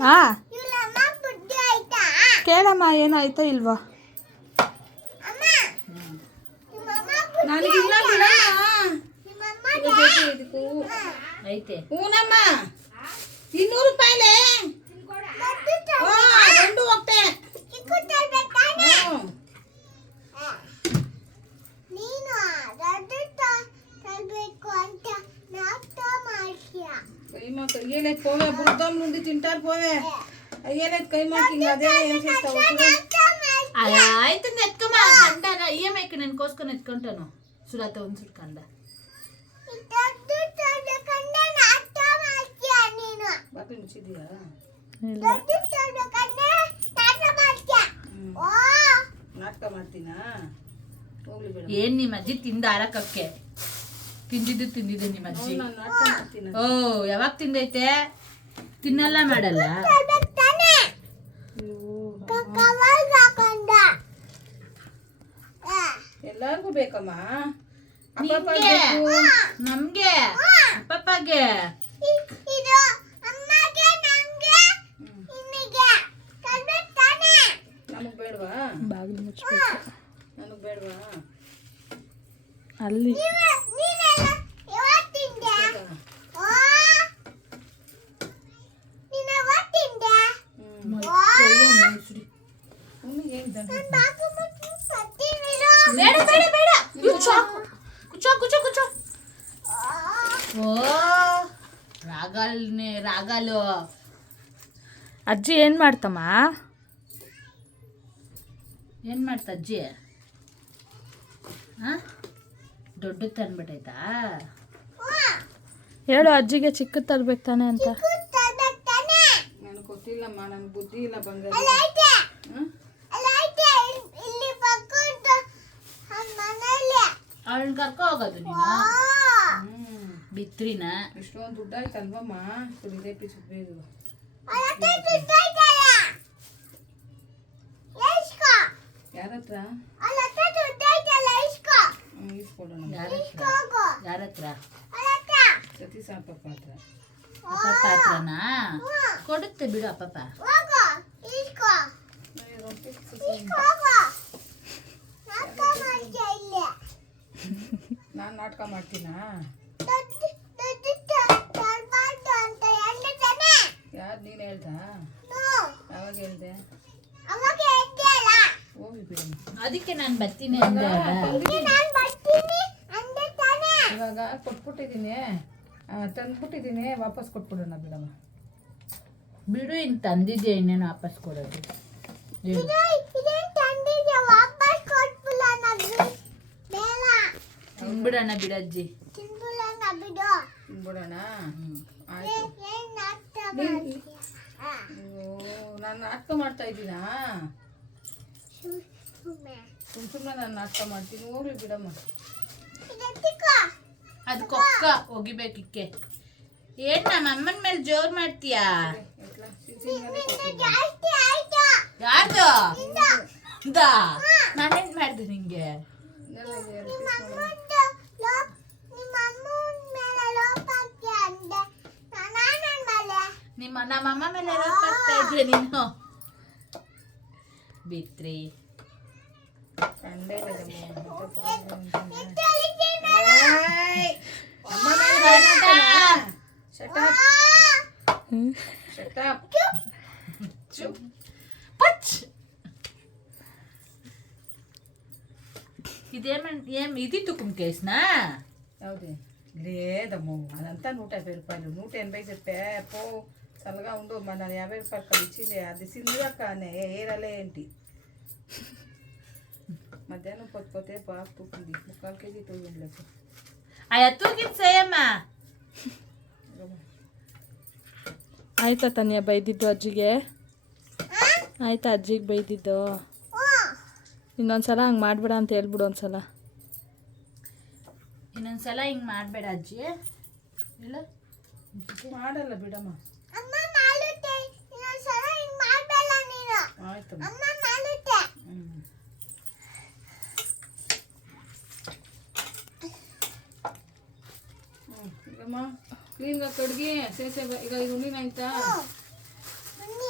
ಹಾ ಕೇಳಮ್ಮ ಏನಾಯ್ತಾ ಇಲ್ವಾ ನನಗಿಲ್ಲ ಐತೆ ಹೂನಮ್ಮ 200 ರೂಪಾಯಿಲೆ ಗಂಡು ಹೋಗ್ತೆ కైమా కయ్యేలే పోవే బుర్దం నుండి తింటారు పోవే అయ్యేలే కైమాకి అదే ఏం చేస్తావు అలా అయితే ఎత్తుకోమా కంటారా ఇయ్యమేకి నేను కోసుకొని ఎత్తుకుంటాను సురాత ఉంచుడు కండ బాకి ముచ్చిదియా ನಾಟಕ ಮಾಡ್ತೀನಾ ಹೋಗ್ಲಿ ಬೇಡ ಏನ್ ನಿಮ್ಮ ಅಜ್ಜಿ ತಿಂದಾರಕ್ಕೆ ತಿಂದಿದ್ದೆ ನಿಮ್ಮ ಅಜ್ಜಿ ನಾಟಕ ಮಾಡ್ತೀನಿ ಓ ಯಾವಾಗ ತಿಂದೈತೆ ತಿನ್ನಲ್ಲ ಮಾಡಲ್ಲ ಎಲ್ಲಾರ್ಗೂ ಬೇಕಮ್ಮ ನಮ್ಗೆ ಅಪ್ಪಪ್ಪಗೆ ನಮಗ್ ಬೇಡವಾ ಬಾಗಿಲು ಮುಚ್ಚಬೇಕು ನನಗ್ ಬೇಡವಾ ಅಲ್ಲಿ ಬೇಡ ಬೇಡ ಬೇಡ ಕುಚೋ ಓ ರಾಗಲು ಅಜ್ಜಿ ಏನು ಮಾಡ್ತಮ್ಮ ಏನ್ ಮಾಡ್ತ ಅಜ್ಜಿ ದೊಡ್ಡ ತಂದ್ಬಿಟ್ಟೈತಾ ಹೇಳು ಅಜ್ಜಿಗೆ ಚಿಕ್ಕ ತರ್ಬೇಕು ತಾನೆ ಅಂತ ನನಗೆ ಗೊತ್ತಿಲ್ಲಮ್ಮ ನನಗೆ ಬುದ್ಧಿ ಇಲ್ಲ ಬಂಗಾರ ಅವಳನ್ನ ಕರ್ಕೊ ಹೋಗೋದು ನೀನು ಬಿತ್ರಿನ ಇಷ್ಟೊಂದು ದುಡ್ಡು ಆಯ್ತಲ್ವಮ್ಮ ಇದೇ ಪೀಸ್ ಬೇಕು ಯಾರ ಹತ್ರ ಈಸ್ಕೊಡೋಣ ಯಾರ ಹತ್ರ ಸತೀಶ್ ಅಪ್ಪಪ್ಪ ಹತ್ರ ಅಪ್ಪಪ್ಪ ಹತ್ರನಾ ಕೊಡುತ್ತೆ ಬಿಡು ಅಪ್ಪಪ್ಪ ನಾನು ನಾಟಕ ಮಾಡ್ತೀನಾ ಯಾರು ನೀನು ಹೇಳ್ದ ಯಾವಾಗ ಹೇಳ್ದೆ ಹೋಗಿ ಬಿಡು ಅದಕ್ಕೆ ನಾನು ಬರ್ತೀನಿ ಅಂದೆ ಇವಾಗ ಕೊಟ್ಬಿಟ್ಟಿದ್ದೀನಿ ತಂದ್ಬಿಟ್ಟಿದ್ದೀನಿ ವಾಪಸ್ ಕೊಟ್ಬಿಡೋಣ ಬಿಡಮ್ಮ ಬಿಡು ಇನ್ನು ತಂದಿದ್ದೆ ಇನ್ನೇನು ವಾಪಸ್ ಕೊಡೋದು ಹೇಳು. ತಿನ್ಬಿಡೋಣ ಬಿಡಜ್ಜಿ ತಿನ್ಬಿಡೋಣ ಆಯ್ತು ನಾನು ನಾಟಕ ಮಾಡ್ತಾ ಇದ್ದೀನಾ ಸುಮ್ಮನೆ ನಾನು ನಾಟಕ ಮಾಡ್ತೀನಿ ಹೋಗ್ಲಿ ಬಿಡಮ್ಮ ಅದಕ್ಕೊಕ್ಕ ಒಗಿಬೇಕಿಕ್ಕೆ ಏನ್ ನಮ್ಮ ಅಮ್ಮನ ಮೇಲೆ ಜೋರ್ ಮಾಡ್ತೀಯಾ ಯಾರ್ದು ನಾನೇನ್ ಮಾಡ್ದೆ ನಿಂಗೆ ನಮ್ಮಮ್ಮ ಮೇಲೆ ಬರ್ತಾ ಇದ್ದೆ ನೀನು ಬಿತ್ರಿ ಕಂಡೇ ఇదిత్తు కుమ్కేసినా అవుదే లేదమ్మో అదంతా 150 రూపాయలు 180 చెప్పే పో చల్లగా ఉండు మన 50 రూపాయలు ఇక్కడ ఇచ్చింది అది సింధుగానే ఏరలే ఏంటి మధ్యాహ్నం పోతే బాగా తూకుంది 3/4 కేజీ తూగిండ్లేదు అయ్యా తూకిచ్చేయమ్మ ಆಯ್ತಾ ತನ್ಯ ಬೈದಿದ್ದು ಅಜ್ಜಿಗೆ ಆಯ್ತಾ ಅಜ್ಜಿಗೆ ಬೈದಿದ್ದು ಇನ್ನೊಂದ್ಸಲ ಹಂಗೆ ಮಾಡಬೇಡ ಅಂತ ಹೇಳ್ಬಿಡು ಒಂದ್ಸಲ ಇನ್ನೊಂದ್ಸಲ ಹಿಂಗೆ ಮಾಡಬೇಡ ಅಜ್ಜಿ ಇಲ್ಲ ಮಾಡಲ್ಲ ಬಿಡಮ್ಮ ಆಯ್ತು ಈಗಮ್ಮ ಕ್ಲೀನ್గా ಕಡ್ಗಿ ಸೇಸೆ ಈಗ ಇದು ಉಣ್ಣಿನ ಆಯ್ತಾ